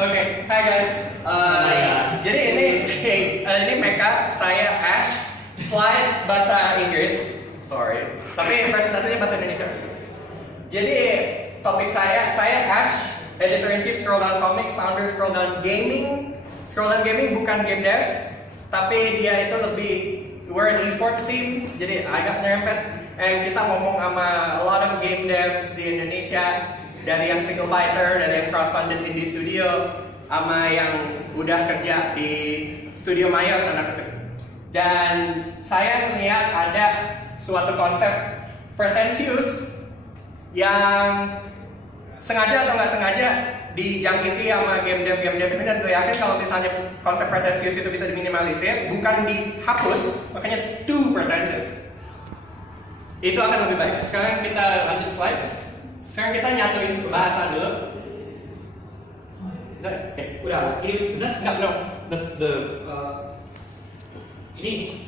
Oke, hai guys. Jadi ini Meka, saya Ash. Slide bahasa Inggris, sorry. Tapi presentasinya bahasa Indonesia. Jadi topik saya Ash, editor-in-chief Scroll Down Comics, founder Scroll Down Gaming. Scroll Down Gaming bukan game dev, tapi dia itu lebih, we're an esports team, jadi agak nyerempet. And kita ngomong sama a lot of game devs di Indonesia, dari yang single fighter, dari yang crowdfunded indie studio, sama yang udah kerja di studio mayor tanda kutip. Dan saya melihat ada suatu konsep Pretentious yang sengaja atau nggak sengaja dijangkiti sama game dev ini, dan gue yakin kalau misalnya konsep Pretentious itu bisa diminimalisir, bukan dihapus, makanya too pretentious, itu akan lebih baik. Sekarang kita lanjut slide. Sekarang kita nyatuin bahasan dulu. Udah, ini benar? Enggak, belum. That's the Ini.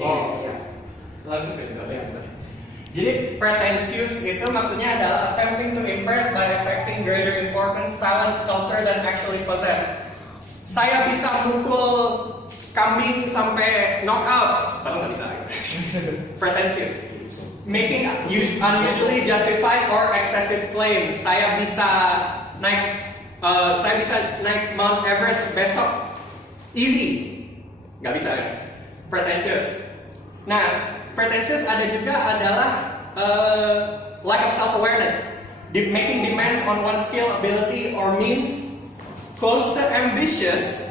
Oh, ya. Langsung ke juga ya. Jadi pretentious itu maksudnya adalah attempting to impress by affecting greater importance, talent, culture than actually possess. Saya bisa mukul kambing sampai knockout, padahal nggak bisa. Pretentious. Making unusually justified or excessive claim. Saya bisa naik Mount Everest besok. Easy. Nggak bisa ya. Pretentious. Nah, pretentious ada juga adalah lack of self-awareness. Making demands on one's skill, ability, or means. Close to ambitious.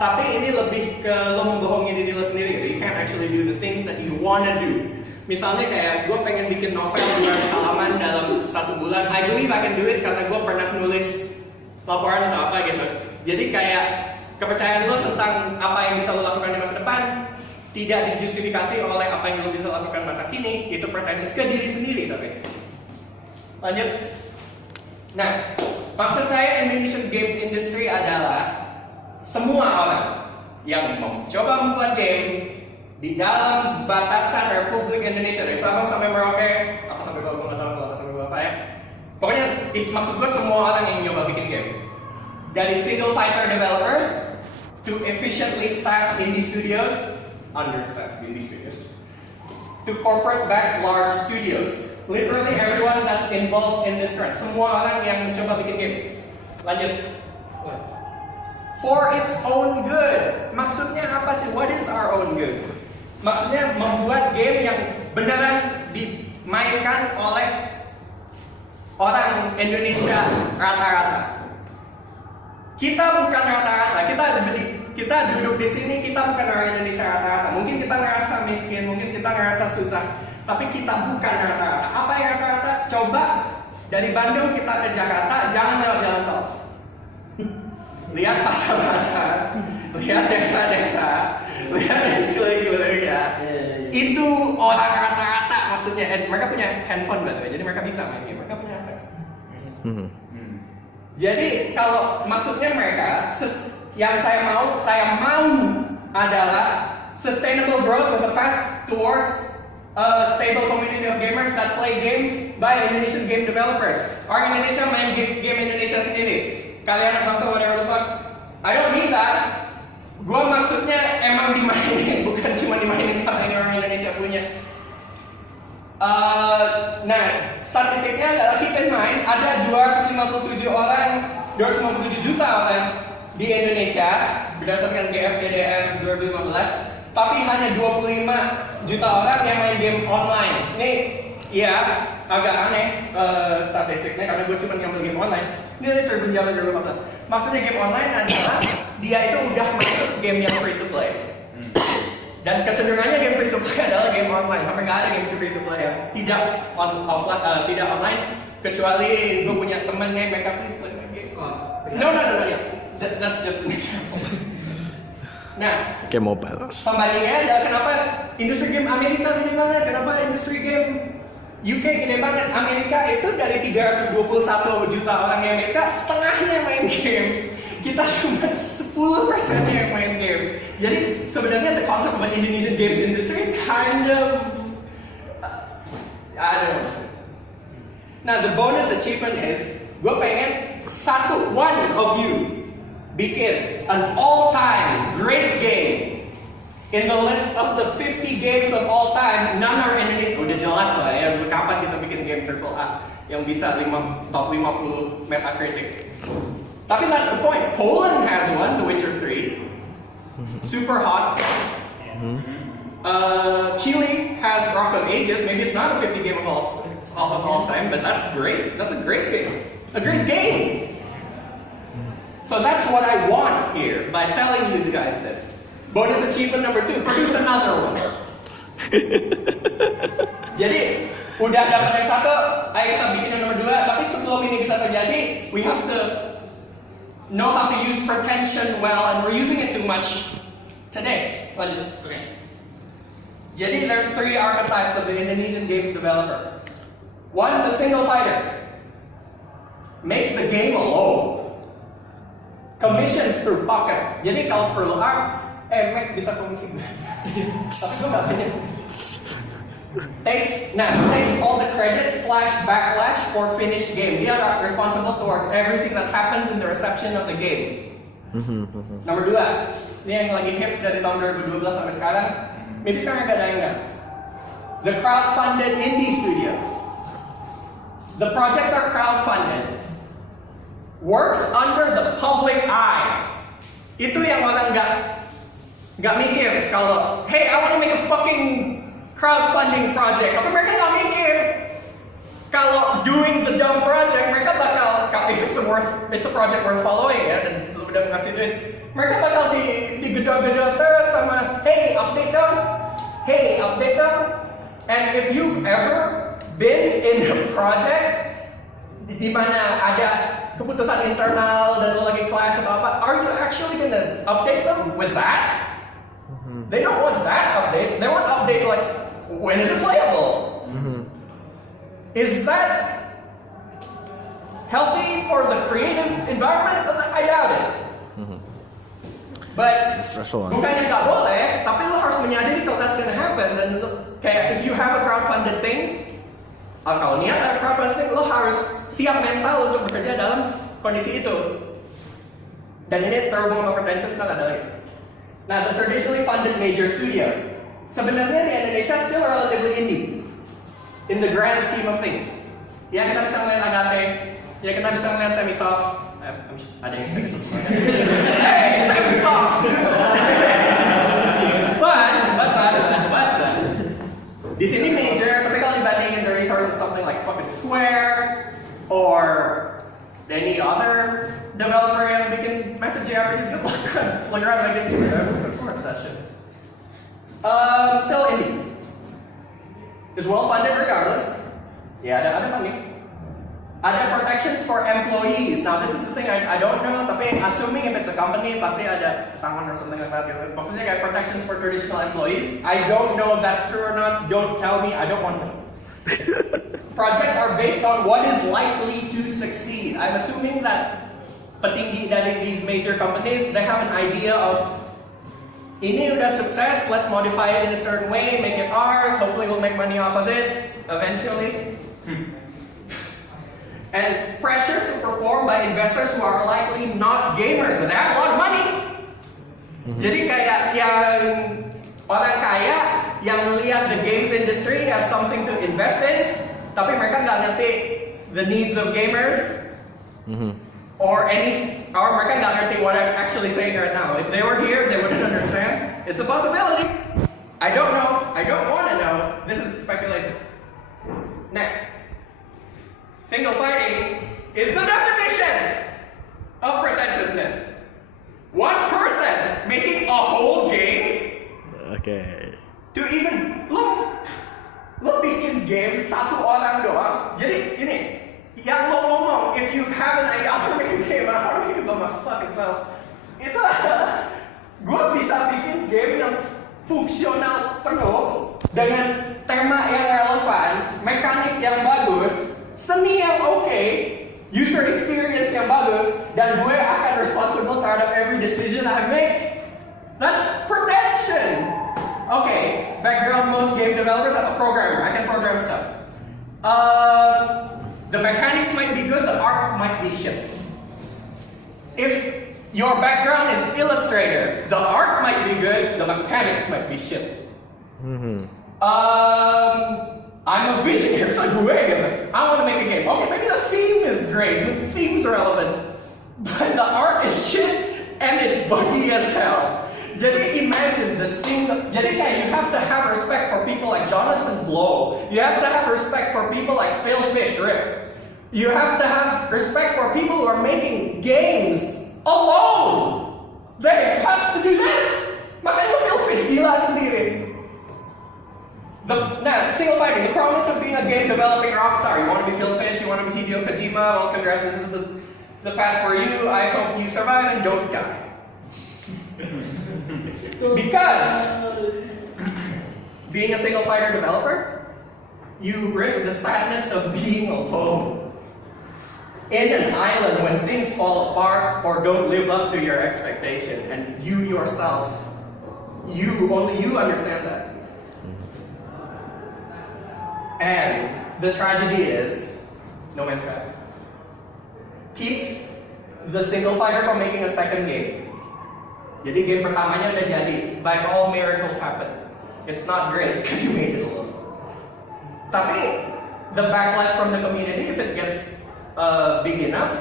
Tapi ini lebih ke lo membohongi diri lo sendiri gitu. You can't actually do the things that you wanna do. Misalnya kayak gue pengen bikin novel 200 halaman dalam 1 bulan. I believe I can do it karena gue pernah nulis laporan atau apa gitu. Jadi kayak kepercayaan lo tentang apa yang bisa lo lakukan di masa depan tidak dijustifikasi oleh apa yang lo bisa lakukan masa kini. Itu pretentious ke diri sendiri tapi. Lanjut. Nah, maksud saya Indonesian games industry adalah semua orang yang mencoba membuat game di dalam batasan Republik Indonesia dari Sabang sampai Merauke, apa sampai bawah, gue nggak tahu atas sampai bawah apa ya. Pokoknya maksud gue semua orang yang nyoba bikin game, dari single fighter developers to efficiently staffed indie studios, understaffed indie studios, to corporate backed large studios. Literally everyone that's involved in this trend, semua orang yang mencoba bikin game. Lanjut. For its own good. Maksudnya apa sih? What is our own good? Maksudnya membuat game yang beneran dimainkan oleh orang Indonesia rata-rata. Kita bukan rata-rata. Kita duduk di sini, kita bukan orang Indonesia rata-rata. Mungkin kita ngerasa miskin, mungkin kita ngerasa susah, tapi kita bukan rata-rata. Apa yang rata-rata? Coba dari Bandung kita ke Jakarta, jangan lewat jalan tol. Lihat pasar-pasar, lihat desa-desa, lihat yang sekeliling-kelilingnya. Itu orang rata-rata maksudnya. Mereka punya handphone by the way, jadi mereka bisa main game, mereka punya akses. Jadi kalau maksudnya mereka, yang saya mau adalah sustainable growth with a path towards a stable community of gamers that play games by Indonesian game developers. Orang Indonesia main game Indonesia sendiri. Kalian bangsa whatever the fuck, I don't mean that. Gua maksudnya emang dimainin, bukan cuma dimainin karena ini orang Indonesia punya. Nah, statistiknya adalah keep in mind ada 257 juta orang di Indonesia berdasarkan GFDDM 2015, tapi hanya 25 juta orang yang main game online. Nih, iya agak aneh statistiknya karena gue cuma ngambil game online. Ini terbit zaman 2015. Maksudnya game online adalah dia itu udah masuk game yang free to play. Dan kecenderungannya game free to play adalah game online. Hampir nggak ada game free to play yang tidak tidak online, kecuali gue punya temen nih, mereka please play my game. No, ya. That's just an example. Nah, game mobile. Pembandingnya adalah kenapa industri game Amerika gede banget, kenapa industri game UK gede banget. Amerika itu dari 321 juta orang yang Amerika, setengahnya main game. Kita cuma 10% yang main game. Jadi sebenarnya the concept of an Indonesian games industry is kind of I don't know. Nah, the bonus achievement is, gue pengen one of you bikin an all-time great game. In the list of the 50 games of all time, none are Indonesian. Udah jelas lah ya, kapan kita bikin game AAA yang bisa top 50 Metacritic. Tapi that's the point. Poland has one, The Witcher 3. Super hot. Chile has Rock of Ages. Maybe it's not a 50 game of all time, but that's great. That's a great game. A great game. So that's what I want here by telling you guys this. Bonus achievement number 2, produce another one. Jadi udah dapat yang satu, ayo kita bikin yang nomor 2. Tapi sebelum ini bisa terjadi, we have to know how to use pretension well, and we're using it too much today. Lanjut. Okay. Jadi there's 3 archetypes of the Indonesian games developer. 1, the single fighter, makes the game alone. Commissions through pocket. Jadi kalau perlu Mac bisa komisi gue. Tapi gue gak punya. Takes all the credit / backlash for finished game. Dia responsible towards everything that happens in the reception of the game. Nomor 2, ini yang lagi hip dari tahun 2012 sampai sekarang. Maybe sekarang agak ada yang enggak. The crowdfunded indie studio. The projects are crowdfunded. Works under the public eye. Itu yang orang nggak mikir kalau, hey, I want to make a fucking crowdfunding project. Tapi mereka nggak mikir kalau doing the dumb project, mereka bakal, if it's a project worth following ya, dan lu udah ngasih duit, mereka bakal digedor-gedor terus sama, hey, update dong. And if you've ever been in a project di mana ada keputusan internal dan lo lagi clash atau apa, are you actually gonna update them with that? They don't want that update. They want update like, when is it playable? Is that healthy for the creative environment? I doubt it. But bukannya nggak boleh, tapi lo harus menyadari kalau that's gonna happen. Dan kayak if you have a crowdfunded thing, kalau niat ada crowdfunded thing, lo harus siap mental untuk bekerja dalam kondisi itu. Dan ini terhubung sama Pretentious kan ada lagi. Nah, the traditionally funded major studio. Sebenarnya di Indonesia still relatively indie in the grand scheme of things. Ya kita bisa ngeliat Agate, ya kita bisa ngeliat Semi-Soft. Ada yang Semi-Soft. Hey, Semi-Soft! but di sini major, tapi kalau dibandingin the resources something like fucking Square or any other developer yang bikin message RPGs, good luck. Look around Legacy, I'm looking forward to that shit. Still indie. Is well funded regardless. Yeah, ada funding. Ada protections for employees. Now this is the thing I don't know, tapi assuming if it's a company, pasti ada pesangon or something like that. Maksudnya kayak protections for traditional employees. I don't know if that's true or not. Don't tell me. I don't want to know. Projects are based on what is likely to succeed. I'm assuming that petinggi dari these major companies, they have an idea of ini udah sukses, let's modify it in a certain way, make it ours, hopefully we'll make money off of it eventually. And pressure to perform by investors who are likely not gamers, but they have a lot of money. Jadi kayak yang orang kaya yang melihat the games industry as something to invest in, tapi mereka nggak ngerti the needs of gamers, or mereka nggak ngerti what I'm actually saying right now. If they were here, they wouldn't understand. It's a possibility. I don't know. I don't want to know. This is speculation. Next. Single fighting is the definition of pretentiousness. One person making a whole game. Okay. To even lo bikin game satu orang doang. Jadi ini yang lo ngomong, if you have an idea to make a game, how to make it by my fucking self. Itu adalah gue bisa bikin game yang fungsional penuh dengan tema yang relevan, mekanik yang bagus, seni yang oke, user experience yang bagus, dan gue akan responsible terhadap every decision I make. That's pretension. Okay, background, most game developers, I'm a programmer. I can program stuff. The mechanics might be good, the art might be shit. If your background is illustrator, the art might be good, the mechanics might be shit. I'm a visionary, so gue gitu. I want to make a game. Okay, maybe the theme is great, the theme's relevant, but the art is shit and it's buggy as hell. Jadi imagine jadi kayak you have to have respect for people like Jonathan Blow. You have to have respect for people like Phil Fish, Rip. You have to have respect for people who are making games alone. They have to do this. Makanya Phil Fish gila sendiri. Single fighting, the promise of being a game developing rockstar. You want to be Phil Fish, you want to be Hideo Kojima, well congrats, this is the path for you. I hope you survive and don't die. Because being a single fighter developer, you risk the sadness of being alone. In an island when things fall apart or don't live up to your expectation, and you yourself, only you understand that. And the tragedy is, No Man's Sky keeps the single fighter from making a second game. Jadi game pertamanya udah jadi, by all miracles happen. It's not great because you made it alone. Tapi the backlash from the community, if it gets big enough,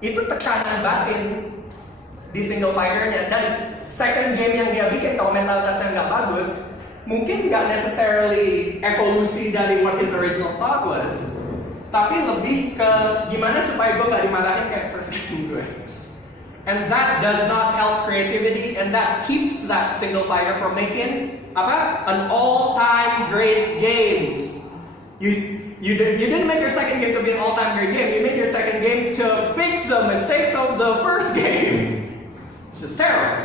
itu tekanan batin di single fighternya. Dan second game yang dia bikin, kalau mentalitasnya nggak bagus, mungkin nggak necessarily evolusi dari what his original thought was, tapi lebih ke gimana supaya gue nggak dimarahin kayak first game gue. And that does not help creativity, and that keeps that single fighter from making an all-time great game. You didn't make your second game to be an all-time great game. You made your second game to fix the mistakes of the first game, which is terrible.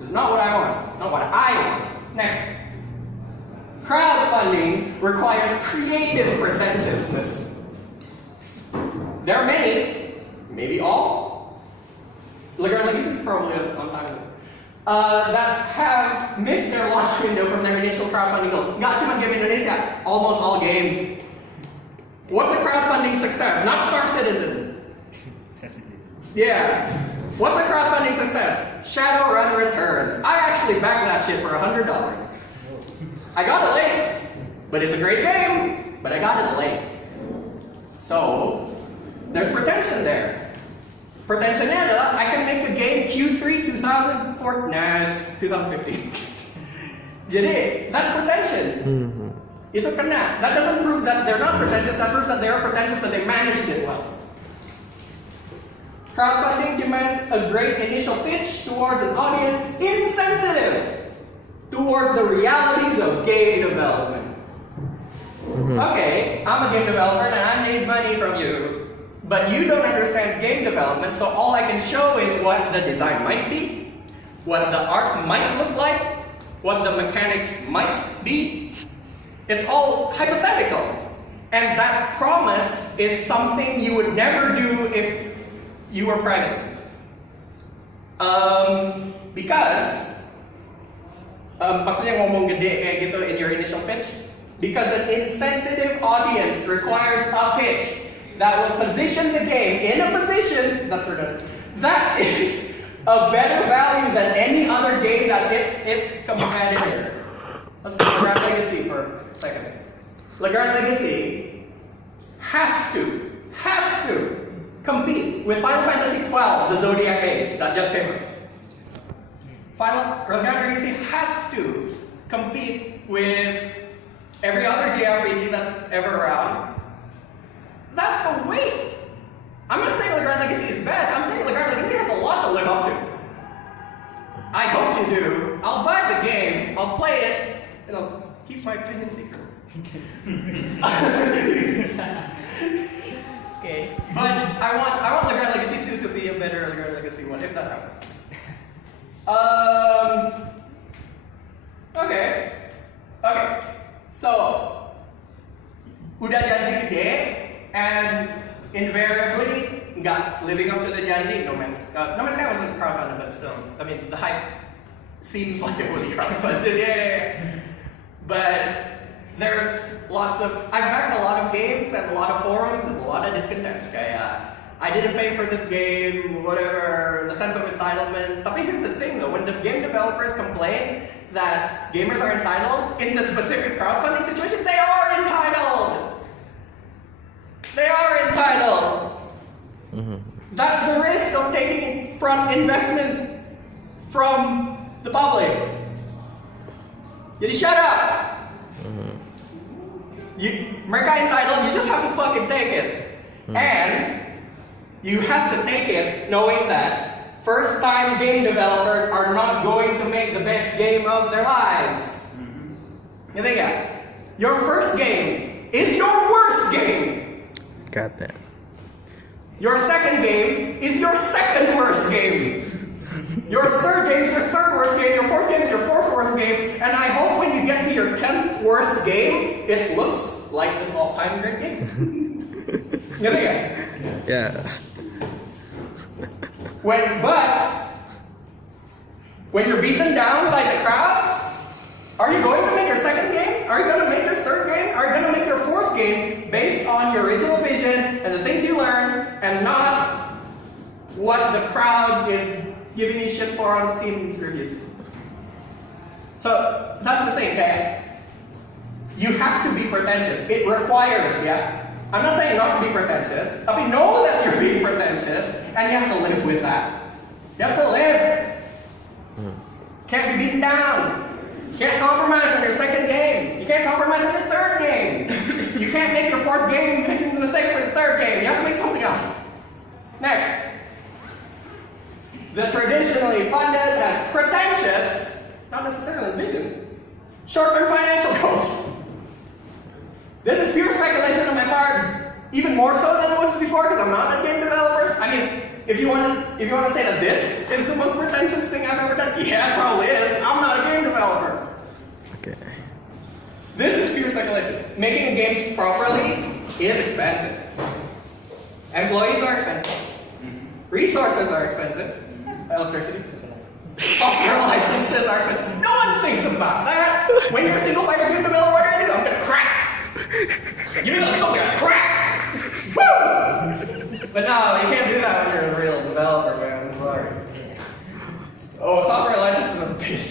It's not what I want. Not what I want. Next. Crowdfunding requires creative pretentiousness. There are many, maybe all, Legaran Legacy is probably on time, that have missed their launch window from their initial crowdfunding goals. Nggak cuma game Indonesia, almost all games. What's a crowdfunding success? Not Star Citizen. Yeah. What's a crowdfunding success? Shadowrun Returns. I actually backed that shit for $100. I got it late, but it's a great game, but I got it late. So, there's pretension there. Pretensionnya adalah, I can make a game Q3 2004, nah, it's 2015. Jadi, that's pretension. Itu kena. That doesn't prove that they're not pretentious, that proves that they are pretentious, that they managed it well. Crowdfunding demands a great initial pitch towards an audience insensitive towards the realities of game development. Okay, I'm a game developer and I need money from you, but you don't understand game development, so all I can show is what the design might be, what the art might look like, what the mechanics might be. It's all hypothetical, and that promise is something you would never do if you were private. Because maksudnya ngomong gede kayak gitu in your initial pitch, because an insensitive audience requires a pitch that will position the game in a position that's redundant, that is a better value than any other game that its competitor. Let's take Legaran Legacy for a second. Legaran Legacy has to compete with Final Fantasy XII, the Zodiac Age, that just came out. Legaran Legacy has to compete with every other JRPG that's ever around. That's a weight. I'm not saying Legaran Legacy is bad, I'm saying Legaran Legacy has a lot to live up to. I hope you do. I'll buy the game, I'll play it, and I'll keep my opinion secret. Okay. But I want Legaran Legacy 2 to be a better Legaran Legacy 1, if that happens. Okay. So, udah janji gede, and invariably nggak living up to the janji. No Man's Sky wasn't crowdfunded, but still, I mean, the hype seems like it was crowdfunded. Yeah. But there's lots of, I've backed a lot of games and a lot of forums, there's a lot of discontent. Okay, I didn't pay for this game, whatever, the sense of entitlement. But here's the thing though, when the game developers complain that gamers are entitled, in the specific crowdfunding situation, they are entitled! They are entitled! That's the risk of taking from investment from the public. Jadi shut up! Mereka entitled, you just have to fucking take it. And you have to take it knowing that first-time game developers are not going to make the best game of their lives. You think ya? Your first game is your worst game. Got that. Your second game is your second worst game. Your third game is your third worst game. Your fourth game is your fourth worst game. And I hope when you get to your 10th worst game, it looks like an all-time great game. You think ya? Yeah. When you're beaten down by the crowd, are you going to make your second game? Are you going to make your third game? Are you going to make your fourth game based on your original vision and the things you learned, and not what the crowd is giving you shit for on Steam reviews? So that's the thing, okay? You have to be pretentious. It requires, yeah? I'm not saying not to be pretentious, but we know that you're being pretentious, and you have to live with that. You have to live. Can't be beaten down. You can't compromise on your second game. You can't compromise on your third game. You can't make your fourth game making the mistakes for the third game. You have to make something else. Next. The traditionally funded as pretentious, not necessarily vision, short-term financial goals. This is pure speculation on my part, even more so than it was before, because I'm not a game developer. I mean, if you want to say that this is the most pretentious thing I've ever done, yeah, it probably is. I'm not a game developer. Okay. This is pure speculation. Making games properly is expensive. Employees are expensive. Resources are expensive. Electricity. Software licenses are expensive. No one thinks about that. When you're a single fighter game developer, what are you gonna do? I'm gonna crack. You know that's something I crack! Woo! But no, you can't do that when you're a real developer, man. I'm sorry. Oh, software licenses are a bitch.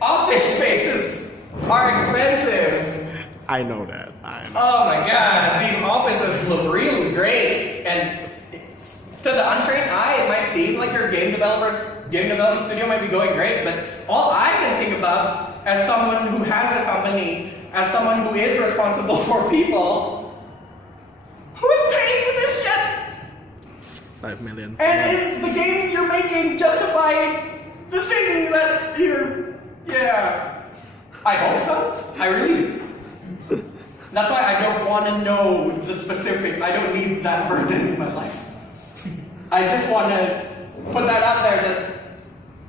Office spaces are expensive. I know that. Oh my god, these offices look really great. And to the untrained eye, it might seem like your game development studio might be going great, but all I can think about as someone who has a company, as someone who is responsible for people, who is paying for this shit? 5 million. And is the games you're making justify the thing that you're... Yeah. I hope so. I really do. That's why I don't want to know the specifics. I don't need that burden in my life. I just want to put that out there that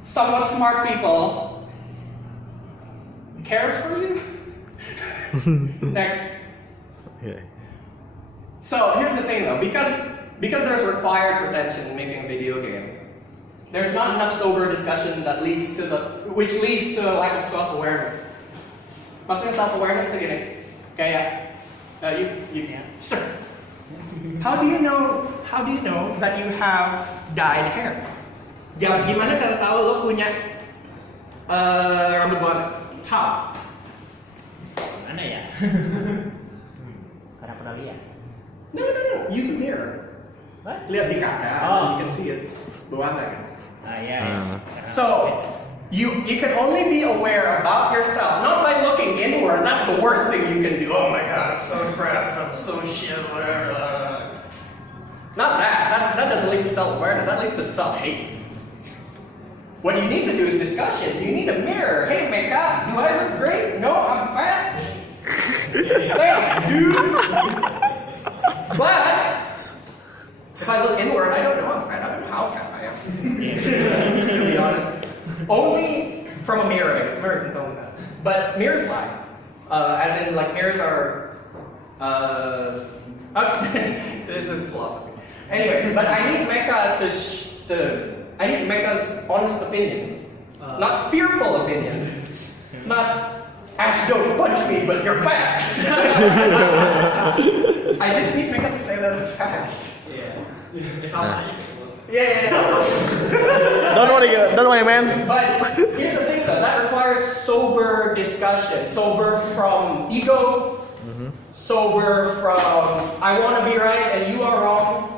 somewhat smart people cares for you. Next. Okay. So here's the thing though, because there's required pretension in making a video game, there's not enough sober discussion that leads to which leads to a lack of self-awareness. Maksudnya self-awareness to gini, kayak sir, how do you know that you have dyed hair? Gimana cara tahu lo punya rambut warna? How? Mana ya? Karena pernah lihat. No. Use a mirror. What? Lihat di kaca, you can see it's berwarna kan. Yeah. So you can only be aware about yourself, not by looking inward. That's the worst thing you can do. Oh my god, I'm so depressed, I'm so shit, whatever. Not that. That doesn't lead to self-awareness, that leads to self-hate. What you need to do is discussion. You need a mirror. Hey, Mecca, do I look great? No, I'm fat. Thanks, dude. But if I look inward, I don't know I'm fat. I don't know how fat I am. To be honest, only from a mirror. I guess mirror can tell me that. But mirrors lie. As in, like mirrors are. This is philosophy. Anyway, but I need Mecca I need Mecca's honest opinion, not fearful opinion, not Ash, don't punch me, but you're fat. I just need Mecca to say that I'm fat. Yeah. It's all right. Yeah. Don't worry, man. But here's the thing though, that requires sober discussion. Sober from ego, sober from I want to be right and you are wrong.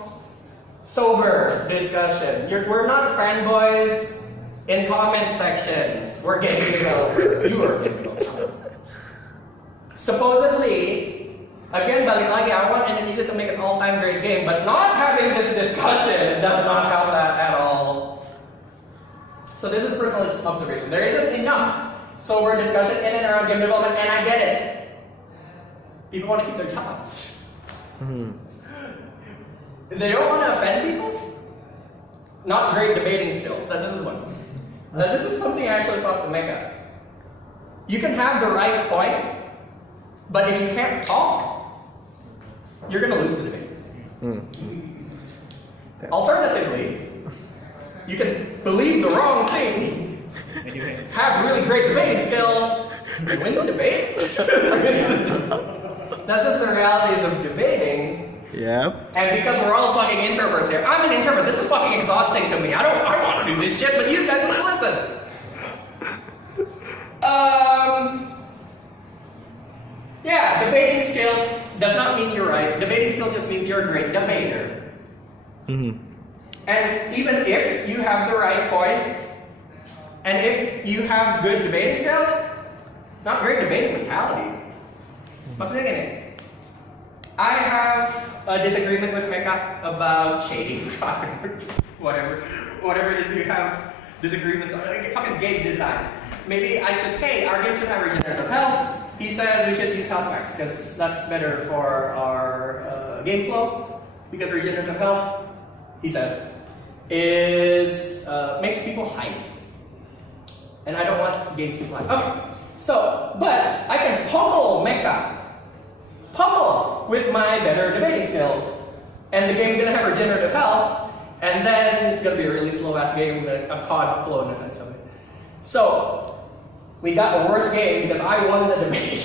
Sober discussion. We're not fanboys in comment sections. We're game developers. You are game developers. Supposedly, again, balik lagi, I want Indonesia to make an all-time great game, but not having this discussion does not help that at all. So this is personal observation. There isn't enough sober discussion in and around game development, and I get it. People want to keep their jobs. They don't want to offend people. Not great debating skills. This is one. This is something I actually taught to Mecca. You can have the right point, but if you can't talk, you're going to lose the debate. Alternatively, you can believe the wrong thing, have really great debating skills, and win the debate. That's just the realities of debating. Yep. And because we're all fucking introverts here, I'm an introvert. This is fucking exhausting to me. I want to do this shit, but you guys must listen. Yeah, debating skills does not mean you're right. Debating skills just means you're a great debater. And even if you have the right point, and if you have good debating skills, not great debating mentality. Maksudnya gini, I have a disagreement with Mecca about shading, whatever it is you have disagreements on, like fucking game design. Maybe I should, hey, our game should have regenerative health. He says we should use health packs because that's better for our game flow. Because regenerative health, he says, is makes people hype, and I don't want games to be hype. Okay, so but I can pummel Mecca. Pummel with my better debating skills, and the game's gonna have regenerative health, and then it's gonna be a really slow-ass game, a COD clone essentially. So we got a worse game because I won the debate.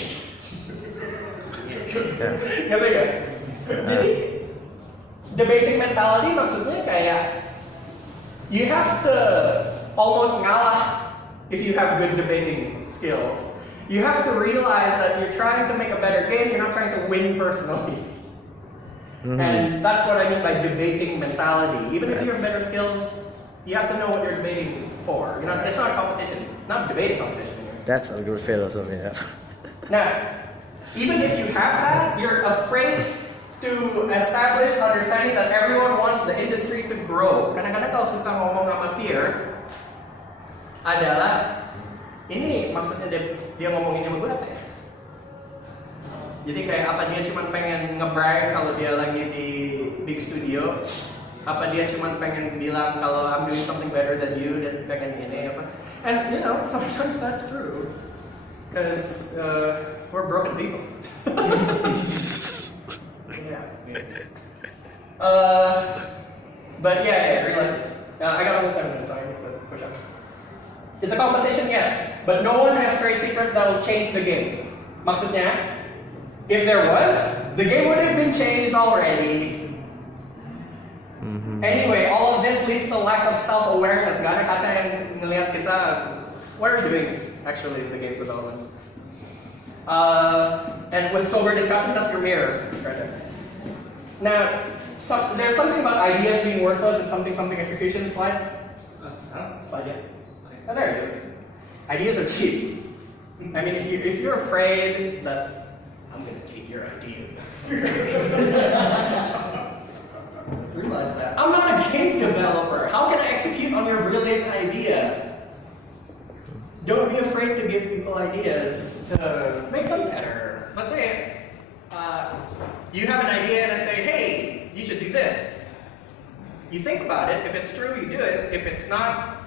Ngerti gak? Jadi debating mentality maksudnya kayak you have to almost ngalah if you have good debating skills. You have to realize that you're trying to make a better game, you're not trying to win personally. And that's what I mean by debating mentality. Even if you have better skills, you have to know what you're debating for. You know, it's not a competition, not a debating competition. That's a good philosophy. Yeah. Now, even if you have that, you're afraid to establish understanding that everyone wants the industry to grow. Kadang-kadang kalau susah ngomong sama peer adalah ini maksudnya dia ngomonginnya sama gue apa ya? Jadi kayak apa dia cuma pengen nge-brag kalau dia lagi di big studio? Apa dia cuma pengen bilang kalau I'm doing something better than you dan pengen ini apa? And you know, sometimes that's true. Because we're broken people. Yeah. But yeah, realize this. I got only 7 minutes, so I need to push up. It's a competition, yes, but no one has trade secrets that will change the game. Maksudnya, if there was, the game would have been changed already. Anyway, all of this leads to lack of self-awareness. Gak ada kaca yang ngelihat kita, what are we doing actually in the game's development? And with sober discussion, that's your mirror right there. Now, there's something about ideas being worthless and something execution slide. Slide yet? Oh, there it is. Ideas are cheap. I mean, if you're afraid that I'm gonna take your idea, realize that I'm not a game developer. How can I execute on your brilliant idea? Don't be afraid to give people ideas to make them better. Let's say you have an idea and I say, hey, you should do this. You think about it. If it's true, you do it. If it's not,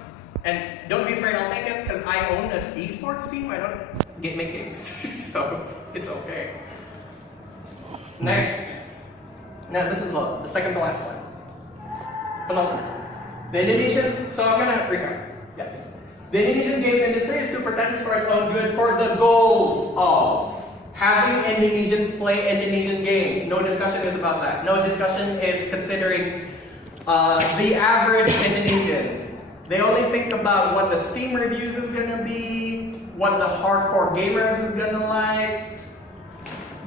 and don't be afraid, I'll take it because I own this esports team. I don't make games, so it's okay. Next. Now this is the second to last slide. Penultimate. The Indonesian. So I'm gonna recap. Yeah. The Indonesian games industry is too pretentious for its own good for the goals of having Indonesians play Indonesian games. No discussion is about that. No discussion is considering the average Indonesian. They only think about what the Steam reviews is gonna be, what the hardcore gamers is gonna like.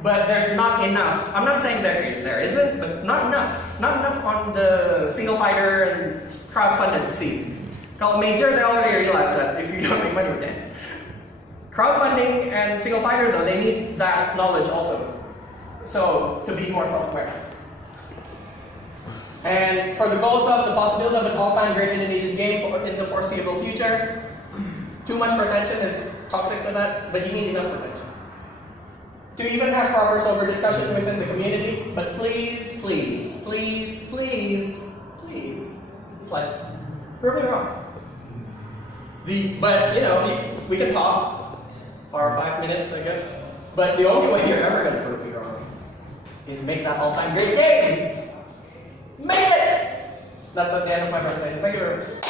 But there's not enough. I'm not saying there isn't, but not enough. Not enough on the single fighter and crowdfunded scene. Kalau major, they already realize that if you don't make money, you're dead. Crowdfunding and single fighter, though, they need that knowledge also. So, to be more self-aware. And for the goals of the possibility of an all-time great Indonesian game in the foreseeable future, too much pretension is toxic to that, but you need enough pretension. To even have proper sober discussion within the community, but please, please, please, please, please, it's like, prove me wrong. But you know, we can talk for 5 minutes, I guess. But the only way you're ever gonna prove me wrong is make that all-time great game. Make it! That's at the end of my presentation. Thank you very much.